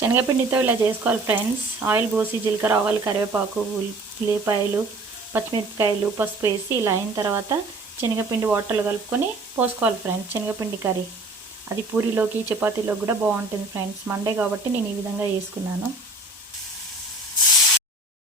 శనగపిండితో ఇలా చేసుకోవాలి friends. Oil పోసి జీలకర్ర, ఆవాలు, కరివేపాకు, ఉల్లిపాయలు, పచ్చిమిరపకాయలు, పసుపు వేసి ఇలా అయిన తర్వాత శనగపిండి వాటర్లో కలుపుకొని పోసుకోవాలి ఫ్రెండ్స్. శనగపిండి కర్రీ అది పూరీలోకి, చపాతీలోకి కూడా బాగుంటుంది ఫ్రెండ్స్. మండే కాబట్టి నేను ఈ విధంగా చేసుకున్నాను.